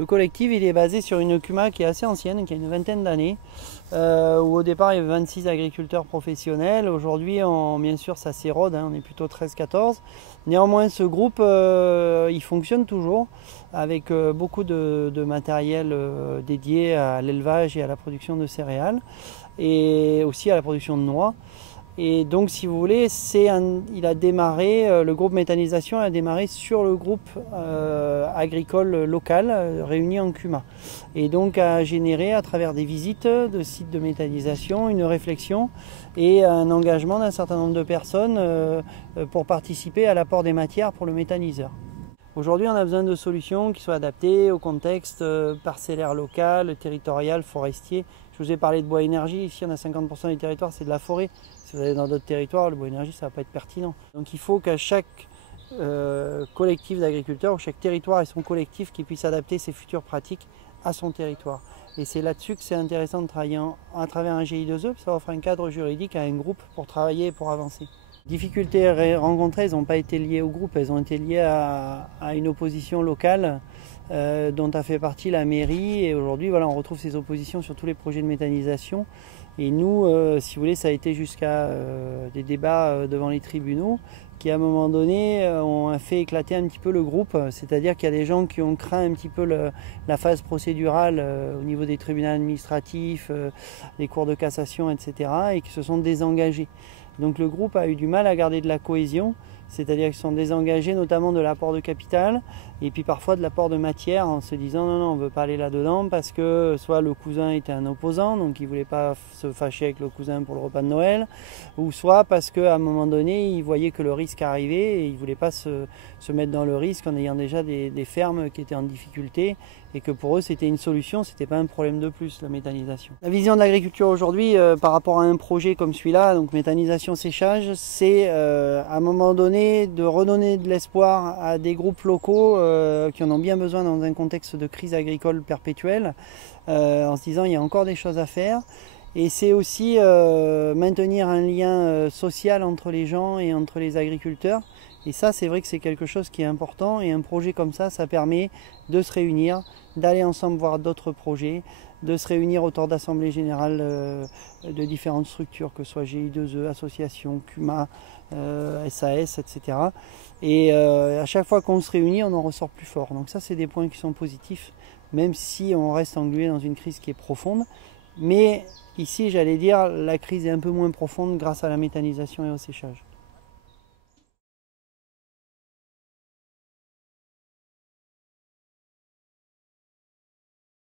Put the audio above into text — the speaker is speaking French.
Le collectif il est basé sur une CUMA qui est assez ancienne, qui a une vingtaine d'années, où au départ il y avait 26 agriculteurs professionnels. Aujourd'hui, bien sûr, ça s'érode, on est plutôt 13-14. Néanmoins, ce groupe, il fonctionne toujours avec beaucoup de matériel dédié à l'élevage et à la production de céréales, et aussi à la production de noix. Et donc, si vous voulez, il a démarré, le groupe méthanisation a démarré sur le groupe agricole local réuni en CUMA. Et donc a généré à travers des visites de sites de méthanisation une réflexion et un engagement d'un certain nombre de personnes pour participer à l'apport des matières pour le méthaniseur. Aujourd'hui, on a besoin de solutions qui soient adaptées au contexte parcellaire local, territorial, forestier. Je vous ai parlé de bois énergie. Ici, on a 50% du territoire, c'est de la forêt. Si vous allez dans d'autres territoires, le bois énergie, ça ne va pas être pertinent. Donc il faut qu'à chaque collectif d'agriculteurs, ou chaque territoire ait son collectif qui puisse adapter ses futures pratiques à son territoire. Et c'est là-dessus que c'est intéressant de travailler à travers un GI2E, ça offre un cadre juridique à un groupe pour travailler et pour avancer. Les difficultés rencontrées, elles n'ont pas été liées au groupe, elles ont été liées à une opposition locale dont a fait partie la mairie. Et aujourd'hui, voilà, on retrouve ces oppositions sur tous les projets de méthanisation. Et nous, si vous voulez, ça a été jusqu'à des débats devant les tribunaux qui, à un moment donné, ont fait éclater un petit peu le groupe. C'est-à-dire qu'il y a des gens qui ont craint un petit peu la phase procédurale au niveau des tribunaux administratifs, des cours de cassation, etc. et qui se sont désengagés. Donc le groupe a eu du mal à garder de la cohésion, c'est-à-dire qu'ils sont désengagés notamment de l'apport de capital et puis parfois de l'apport de matière en se disant non, on ne veut pas aller là-dedans parce que soit le cousin était un opposant, donc il ne voulait pas se fâcher avec le cousin pour le repas de Noël, ou soit parce qu'à un moment donné, il voyait que le risque arrivait et il ne voulait pas se mettre dans le risque en ayant déjà des fermes qui étaient en difficulté et que pour eux c'était une solution, c'était pas un problème de plus la méthanisation. La vision de l'agriculture aujourd'hui par rapport à un projet comme celui-là, donc méthanisation séchage, c'est à un moment donné de redonner de l'espoir à des groupes locaux qui en ont bien besoin dans un contexte de crise agricole perpétuelle, en se disant il y a encore des choses à faire. Et c'est aussi maintenir un lien social entre les gens et entre les agriculteurs. Et ça, c'est vrai que c'est quelque chose qui est important. Et un projet comme ça permet de se réunir, d'aller ensemble voir d'autres projets, de se réunir autour d'assemblées générales de différentes structures, que ce soit GI2E, associations, CUMA, SAS, etc. Et à chaque fois qu'on se réunit, on en ressort plus fort. Donc ça, c'est des points qui sont positifs, même si on reste englué dans une crise qui est profonde. Mais ici, j'allais dire, la crise est un peu moins profonde grâce à la méthanisation et au séchage.